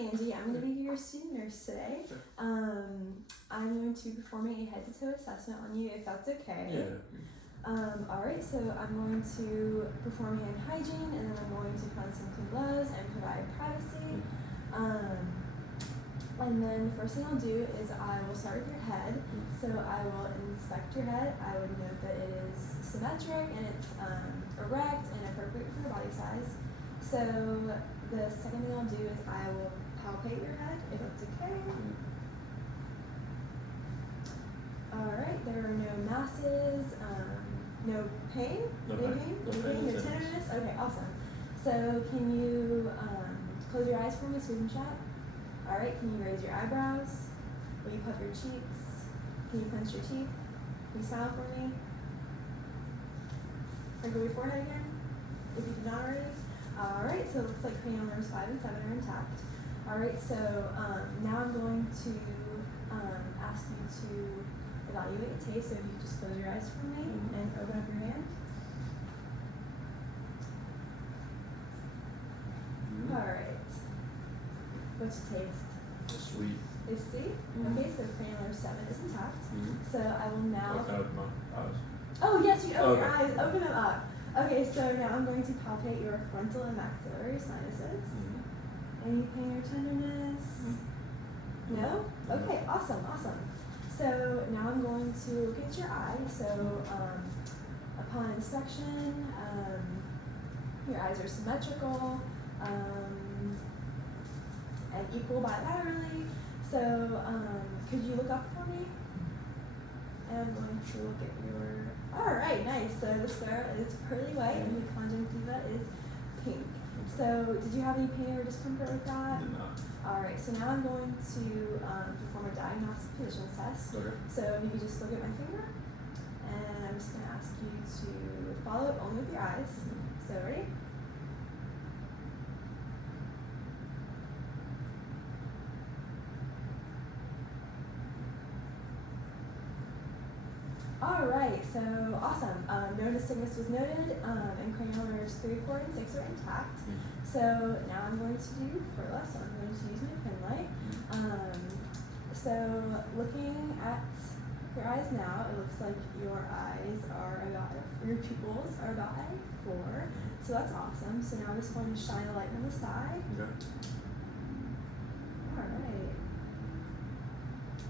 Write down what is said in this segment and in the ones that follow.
Angie. I'm going to be your student nurse today. Sure. I'm going to be performing a head-to-toe assessment on you, if that's okay. Yeah. Alright, so I'm going to perform hand hygiene, and then I'm going to put on some clean gloves and provide privacy. And then the first thing I'll do is I will start with your head. So I will inspect your head. I would note that it is symmetric and it's erect and appropriate for your body size. So the second thing I'll do is I will palpate your head, if that's okay. Alright, there are no masses, no pain? No Any pain. No pain, No no tenderness? tenderness. Okay, awesome. So can you close your eyes for me, squeeze and shut? Alright, can you raise your eyebrows? Will you puff your cheeks? Can you clench your teeth? Can you smile for me? Wrinkle your forehead again, if you did not already. Alright, so it looks like cranial nerves 5 and 7 are intact. Alright, so now I'm going to ask you to evaluate a taste. So if you could just close your eyes for me and open up your hand. Alright. What's your taste? Sweet. It's sweet? Okay, so cranial nerve 7 is intact. So I will now. Like out of my eyes. Oh, yes, you open your Okay. eyes. Open them up. Okay, so now I'm going to palpate your frontal and maxillary sinuses. Any pain or tenderness? No? Okay, awesome, awesome. So now I'm going to look at your eye. So upon inspection, your eyes are symmetrical and equal bilaterally. So could you look up for me? And I'm going to look at your. All right, nice. So the sclera is pearly white and the conjunctiva is pink. So did you have any pain or discomfort with that? Did not. All right. So now I'm going to perform a diagnostic position test. Okay. So if you could just look at my finger, and I'm just going to ask you to follow it only with your eyes. So ready? Alright, so awesome. No nystagmus was noted, and cranial nerves 3, 4, and 6 are intact. So now I'm going to do Perla, so I'm going to use my pen light. So looking at your eyes now, it looks like your eyes are your pupils are about A4. So that's awesome. So now I'm just going to shine a light on the side. Okay. Alright.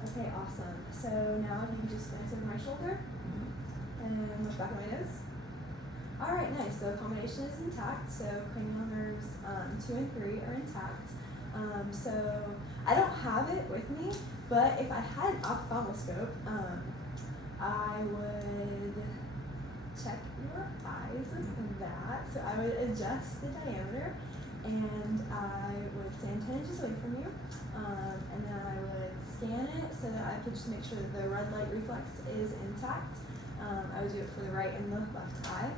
Okay, awesome. So now if you can just glance over my shoulder and look back at my nose. Alright, nice. So accommodation is intact. So cranial nerves 2 and 3 are intact. So I don't have it with me, but if I had an ophthalmoscope, I would check your eyes with that. So I would adjust the diameter, and I would stand 10 inches away from you, and then I would scan it so that I could just make sure that the red light reflex is intact. I would do it for the right and the left eye.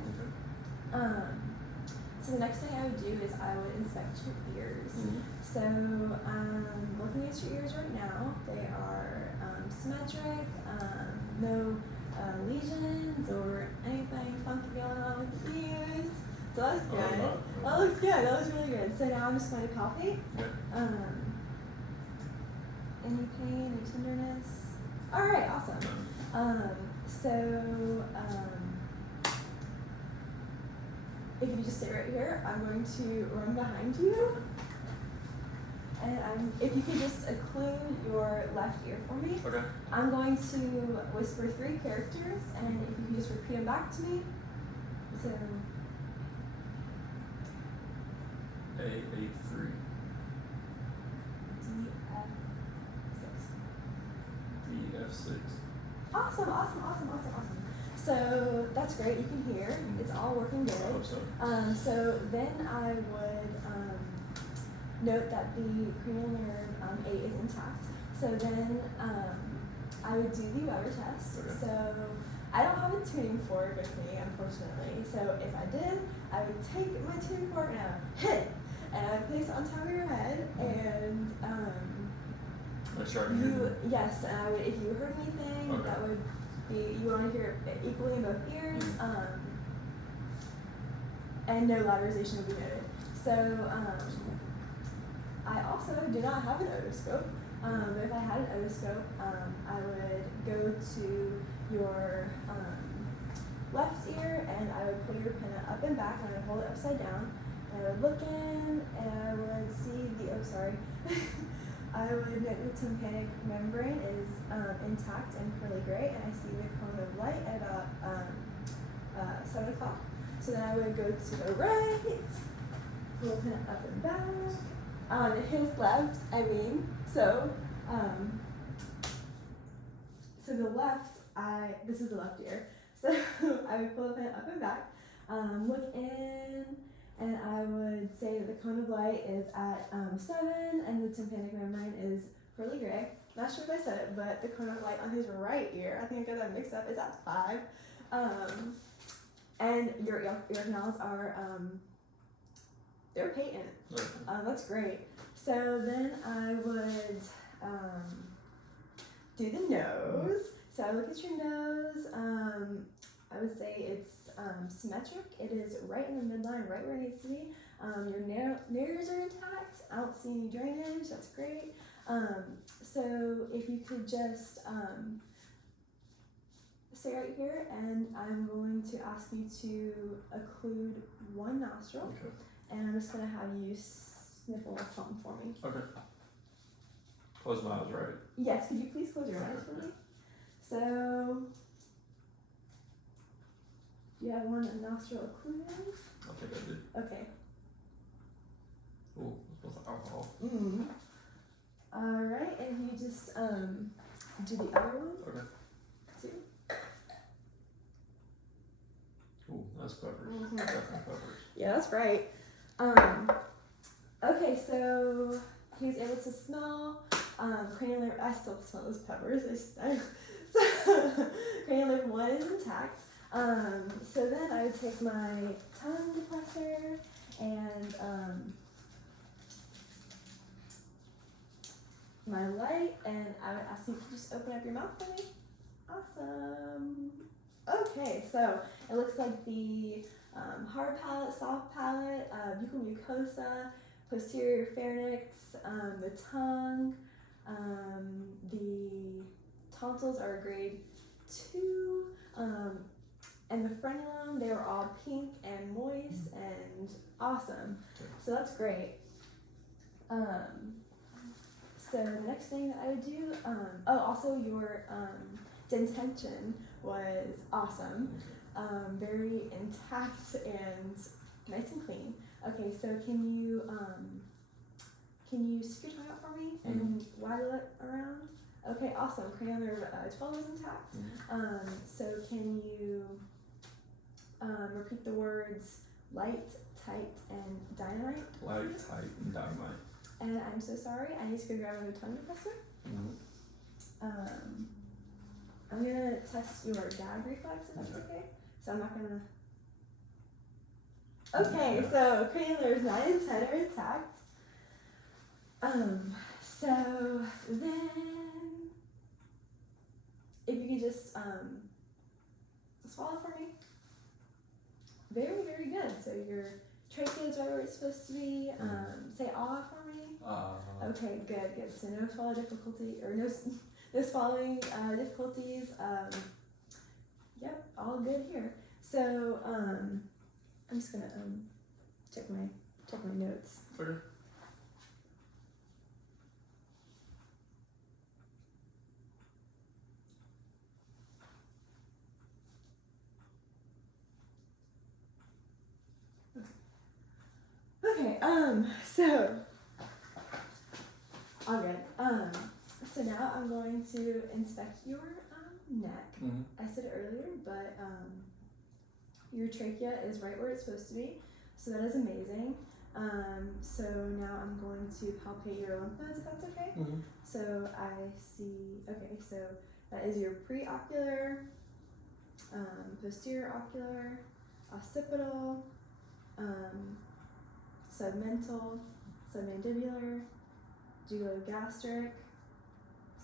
So the next thing I would do is I would inspect your ears. So looking at your ears right now, they are symmetric, no lesions or anything funky going on with the ears. So that's good. That looks good. That was really good. So now I'm just going to palpate. Any pain, any tenderness? All right, awesome. If you just stay right here, I'm going to run behind you. And if you could just occlude your left ear for me. Okay. I'm going to whisper 3 characters, and if you could just repeat them back to me. So. A83. DF6. DF6. Awesome. So that's great. You can hear. It's all working good. I hope so. So then I would note that the cranial nerve 8 is intact. So then I would do the Weber test. Okay. So I don't have a tuning fork with me, unfortunately. So if I did, I would take my tuning fork and I would hit it, and I would place it on top of your head, and Make sure I can hear you. yes, and I would, if you heard anything, Okay. that would be, you want to hear it equally in both ears, and no lateralization would be noted. So I also do not have an otoscope, but if I had an otoscope, I would go to your left ear and I would pull your pinna up and back and I would hold it upside down and I would look in and I would see I would note the tympanic membrane is intact and pearly gray, and I see the cone of light at about 7 o'clock. So then I would go to the right, pull the pinna up and back. On his left, so the left, this is the left ear. So I would pull the pinna up and back, look in, and I would say that the cone of light is at 7 and the tympanic membrane is pearly gray. Not sure if I said it, but the cone of light on his right ear, I think I got that mixed up, is at 5. And your ear canals are, they're patent. Okay. That's great. So then I would do the nose. So I look at your nose. I would say it's symmetric. It is right in the midline, right where it needs to be. Your nares are intact. I don't see any drainage. That's great. So if you could just stay right here, and I'm going to ask you to occlude one nostril, Okay. and I'm just going to have you sniffle something for me. Okay. Close my eyes, right? Yes, could you please close your eyes for me? So, do you have one nostril occluded? I think I did. Okay. Ooh, it smells like alcohol. Alright, and you just do the other one Okay. too. Ooh, that's peppers. Mhm. Definitely peppers. Yeah, that's right. Okay, so he was able to smell cranial nerve. I still smell those peppers. So cranial nerve 1 is intact. So then I would take my tongue depressor and my light, and I would ask you to just open up your mouth for me. Awesome. Okay, so it looks like the hard palate, soft palate, buccal mucosa, posterior pharynx, the tongue, the tonsils are grade 2, and the frenulum, they were all pink and moist and awesome. So that's great. So the next thing that I would do, also your dentation was awesome. Very intact and nice and clean. Okay, so can you stick your tongue out for me and waggle it around? Okay, awesome. Cranial nerve 12 is intact. So can you repeat the words light, tight, and dynamite? Light, tight, and dynamite. And I'm so sorry, I need to go grab another tongue depressor. I'm gonna test your gag reflex if that's okay. So I'm not gonna. Okay, so cranial nerves 9 and 10 are intact. So then, if you could just swallow for me. Very, very good. So your trachea is right where it's supposed to be. Say ah for me. Okay, good. So no swallow difficulty, or no swallowing difficulties. Yep, all good here. So I'm just gonna check my notes. Okay. Okay, so all good. So now I'm going to inspect your neck. I said it earlier, but your trachea is right where it's supposed to be, so that is amazing. So now I'm going to palpate your lymph nodes, if that's okay. So I see. Okay, so that is your preocular, posterior ocular, occipital, submental, submandibular, jugogastric,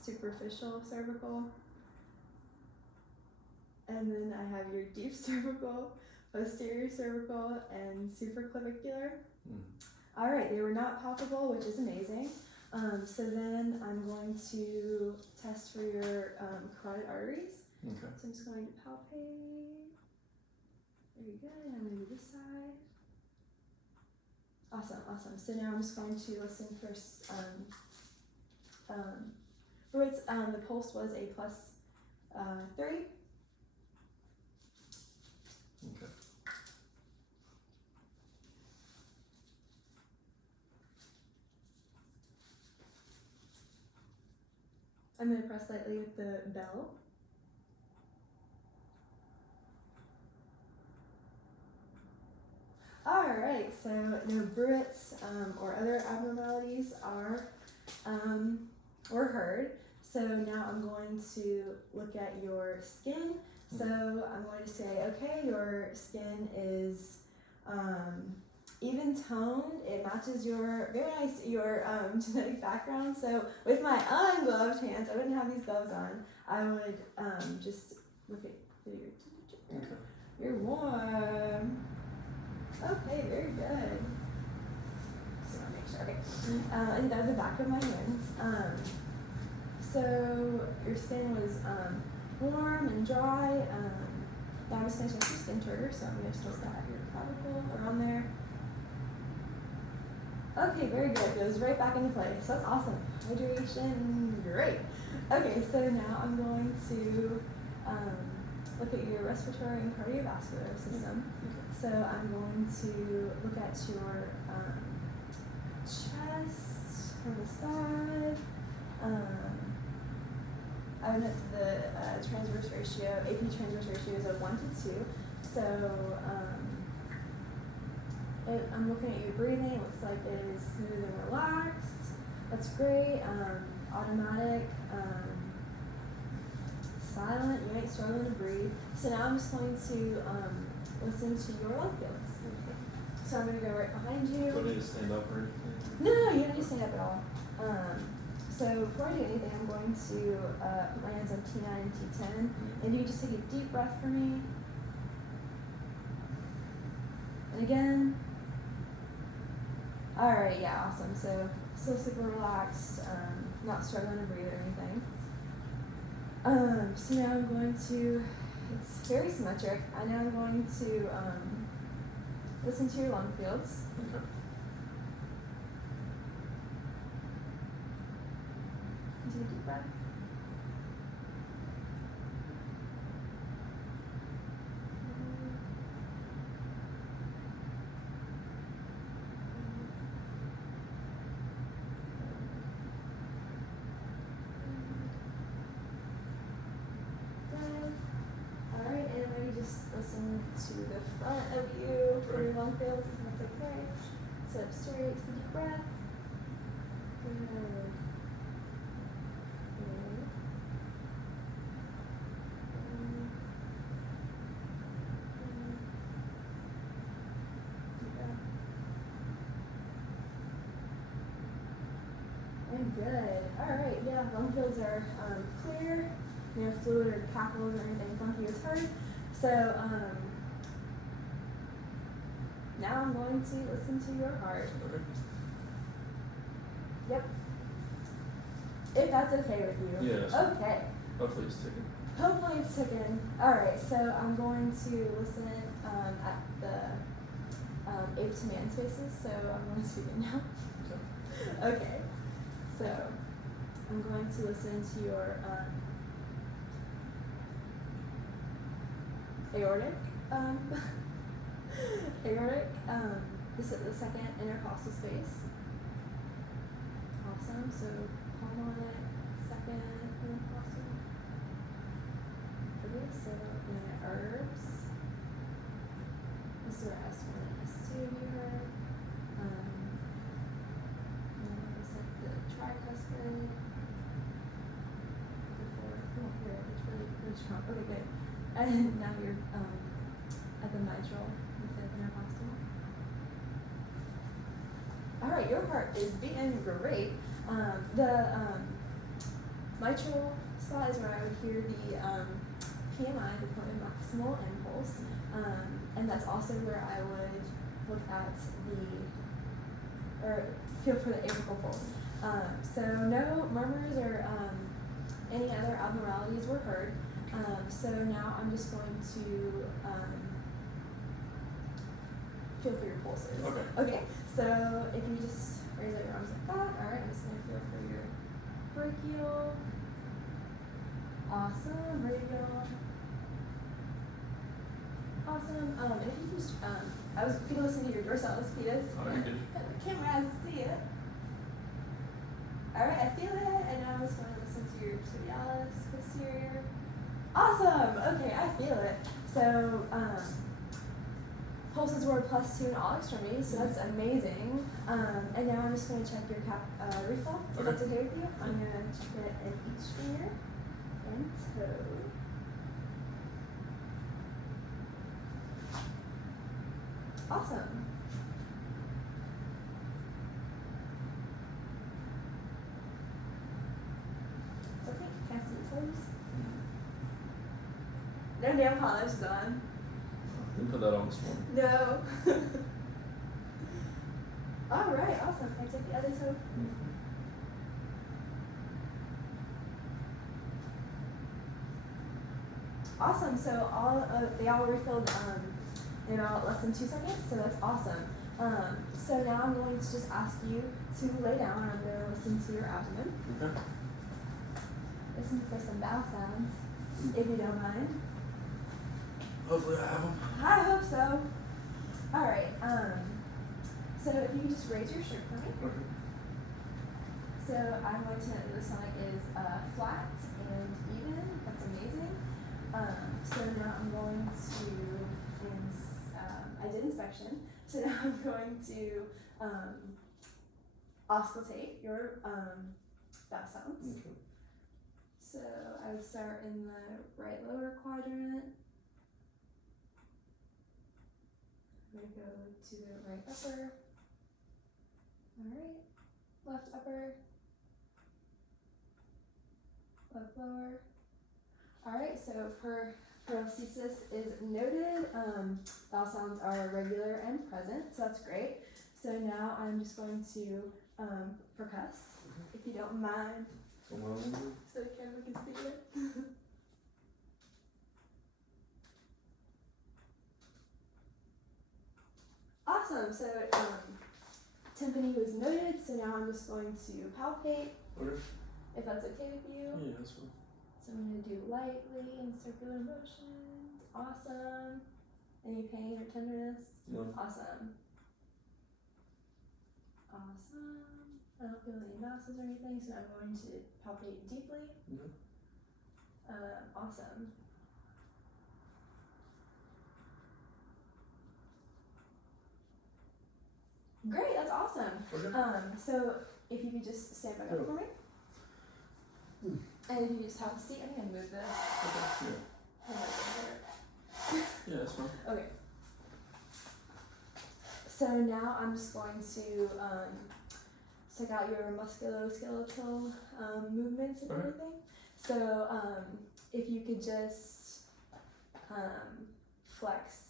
superficial cervical, and then I have your deep cervical, posterior cervical, and supraclavicular. All right, they were not palpable, which is amazing. So then I'm going to test for your carotid arteries. Okay. So I'm just going to palpate. Very good. And I'm going to do this side. Awesome, awesome. So now I'm just going to listen for Roy's, the pulse was a plus 3. Okay. I'm going to press lightly with the bell. Alright, so no bruits or other abnormalities were heard. So now I'm going to look at your skin. So I'm going to say, okay, your skin is even toned. It matches your genetic background. So with my ungloved hands, I wouldn't have these gloves on. I would just look at your temperature. Okay. You're warm. Okay, very good. Just want to make sure. Okay. And now the back of my hands. So your skin was warm and dry. Now I'm just going to check your skin trigger, so I'm going to just that your clavicle around there. Okay, very good. Goes right back into place. That's awesome. Hydration, great. Okay, so now I'm going to look at your respiratory and cardiovascular system. So I'm going to look at your chest from the side. I would note the transverse ratio, AP transverse ratio is a 1 to 2. So I'm looking at your breathing. It looks like it is smooth and relaxed. That's great. Automatic, silent. You ain't struggling to breathe. So now I'm just going to listen to your lung fields. So I'm going to go right behind you. Do I need to stand up or anything? No, you don't need to stand up at all. So before I do anything, I'm going to put my hands on T9 and T10. And you just take a deep breath for me. And again. Alright, yeah, awesome. So still super relaxed, not struggling to breathe or anything. So now I'm going to, it's very symmetric. Now I'm going to listen to your lung fields. Okay. Take a deep breath. Alright, and maybe just listen to the front of you for your lung fields, if that's okay. Sit up straight, take a deep breath. Good. And good. Alright, yeah, lung fields are clear. No fluid or capillaries or anything funky is heard. So now I'm going to listen to your heart. Okay. Yep. If that's okay with you. Yes. Okay. Hopefully it's ticking. Hopefully it's ticking. Alright, so I'm going to listen at the ape to man spaces, so I'm going to speak it now. Okay. Okay. So I'm going to listen to your aortic, this is the second intercostal space. Awesome. So palm on it, second intercostal. Okay, so then herbs. This is where S1 and S2 you heard. And like I said, the tricuspid. The fourth, oh, here, which trunk? Okay, good. And now you're at the mitral, the fifth intercostal. All right, your heart is beating great. The mitral spot is where I would hear the PMI, the point of maximal impulse, and that's also where I would look at the or feel for the apical pulse. So no murmurs or any other abnormalities were heard. So now I'm just going to feel for your pulses. Okay. Okay. So if you just raise out your arms like that. All right. I'm just gonna feel for your brachial. Awesome. Radial. Awesome. If you just I was gonna listen to your dorsalis pedis. Oh, you're good. The camera has to see it. All right. I feel it, and now I'm just going to listen to your tibialis posterior. Awesome. Okay, I feel it. So pulses were +2 in all extremities, so that's amazing. And now I'm just going to check your cap refill. If Okay. that's okay with you. I'm going to check it in each finger and toe. Awesome. It's okay. Can I see your toes? No nail polish is on. Didn't put that on this morning. No. All right, awesome. Can I take the other toe? Awesome. So they all refilled in about less than 2 seconds. So that's awesome. So now I'm going to just ask you to lay down. I'm going to listen to your abdomen. Okay. Listen for some bowel sounds, if you don't mind. Hopefully I have them. I hope so. All right. So if you could just raise your shirt for me. Okay. So I'm going to note the stomach is flat and even. That's amazing. So now I'm going to, I did inspection. So now I'm going to auscultate your bowel sounds. Okay. So I would start in the right lower quadrant. I'm going to go to the right upper. Alright. Left upper. Left lower. Alright, so paracesis is noted. Vowel sounds are regular and present, so that's great. So now I'm just going to percuss, if you don't mind, so the camera can see it. Awesome, so tympani was noted, so now I'm just going to palpate, Okay. if that's okay with you. Yeah, that's fine. So I'm going to do lightly in circular motions. Awesome. Any pain or tenderness? No. Awesome. Awesome. I don't feel any masses or anything, so I'm going to palpate deeply. Okay. Awesome. Great, that's awesome. Okay. So if you could just stand back up Yeah. for me. And if you just have a seat, I'm going to move this. Okay. Yeah, that's fine. Okay. So now I'm just going to check out your musculoskeletal movements and Okay. everything. So if you could just flex,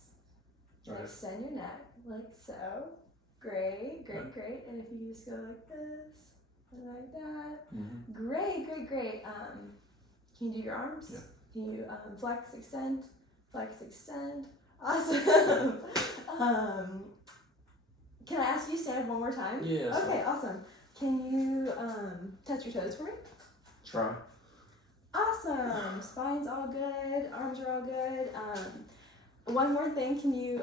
Okay. extend your neck like so. Great, great, Okay. great. And if you just go like this and like that. Mm-hmm. Great, great, great. Can you do your arms? Yeah. Can you flex, extend, flex, extend? Awesome. Can I ask you to stand up one more time? Yeah, that's Okay, awesome. Can you touch your toes for me? Try. Awesome. Spine's all good. Arms are all good. One more thing. Can you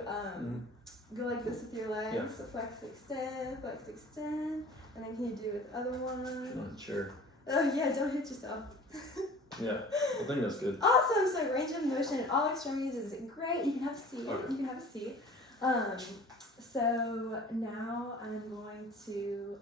go like this with your legs? Yeah. So flex, extend, and then can you do it with the other one? Not sure. Oh yeah, don't hit yourself. Yeah, I think that's good. Awesome. So range of motion in all extremities is great. You can have a seat. Okay. You can have a seat. So now I'm going to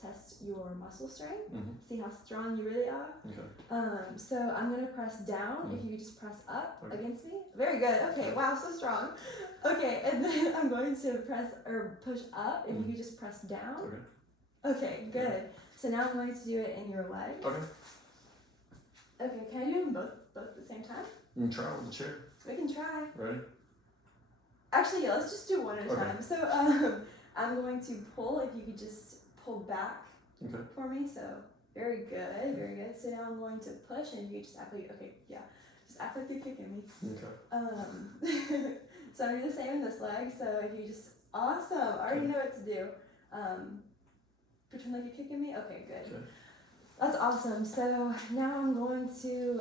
test your muscle strength. Mm-hmm. See how strong you really are. Okay. So I'm gonna press down. If Mhm. you could just press up Okay. against me. Very good. Okay. Wow. So strong. Okay. And then I'm going to press or push up. If you could just press down. Okay. Okay. Good. So now I'm going to do it in your legs. Okay. Okay. Can I do them both at the same time? You can try with the chair. We can try. Ready? Actually, yeah, let's just do one at a Okay. time. So, I'm going to pull. If you could just pull back Okay. for me. So very good, very good. So now I'm going to push, and you just act like just act like you're kicking me. Okay. So I'm gonna do the same in this leg. So if you just awesome, I already know what to do. Pretend like you're kicking me. Okay, good. Okay. That's awesome. So now I'm going to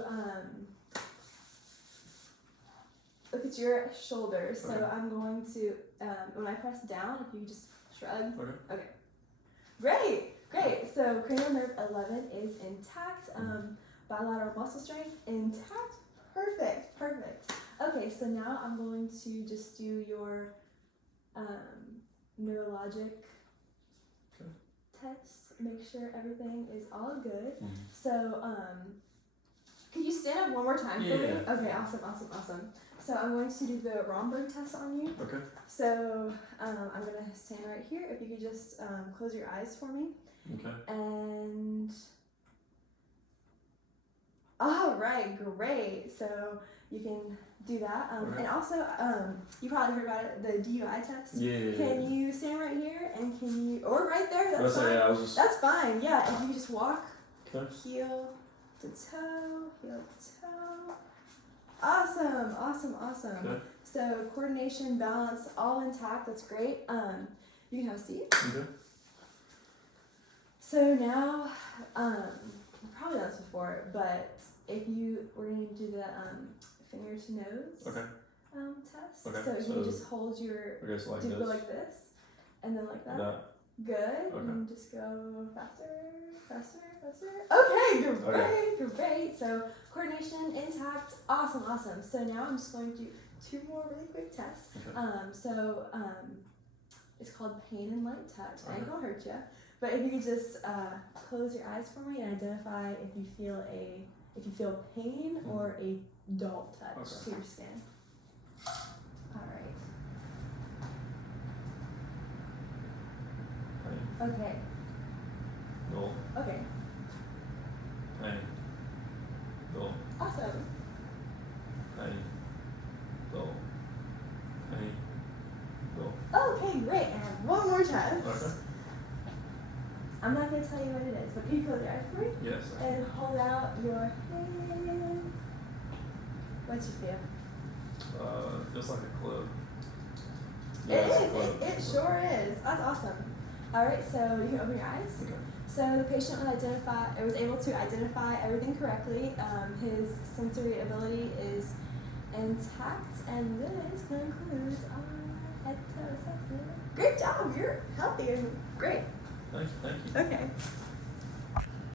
look at your shoulders. So Okay. I'm going to when I press down, if you just shrug. Okay. Great. So cranial nerve 11 is intact. Bilateral muscle strength intact. Perfect. Okay, so now I'm going to just do your neurologic Okay. test. Make sure everything is all good. Mhm. So could you stand up one more time for me? Yeah. Okay, awesome. So I'm going to do the Romberg test on you. Okay. So I'm gonna stand right here. If you could just close your eyes for me. Okay. And all right, great. So you can do that. Okay. And also, you probably heard about it, the DUI test. Yeah. Can you stand right here and can you, or right there? That's Let's fine. say I was just. That's fine. Yeah. If you just walk, Okay. heel to toe. Awesome. Okay. So coordination, balance, all intact. That's great. You can have a seat. Okay. So now, you've probably done this before, but we're going to do the finger to nose Okay. test. Okay, So if so- you just hold your, Okay. So like do this. go like this, and then like that. That. Good. Okay. And just go faster. Okay, great. So coordination intact. Awesome. So now I'm just going to do 2 more really quick tests. Okay. It's called pain and light touch. I ain't Okay. gonna hurt you, but if you could just close your eyes for me and identify if you feel pain or a dull touch Okay. to your skin. All right. Pain. Okay. Dull. Okay. Pain. Dull. Awesome. Pain. Dull. Pain. Dull. Okay, great. And one more test. Okay. I'm not gonna tell you what it is, but can you close your eyes for me Yes. and hold out your hand. What you feel? It feels like a club. It sure is. That's awesome. All right, so you can open your eyes. Okay. So the patient was able to identify everything correctly. His sensory ability is intact, and this concludes our head-to-toe assessment. Great job. You're healthy and great. Thank you. Okay.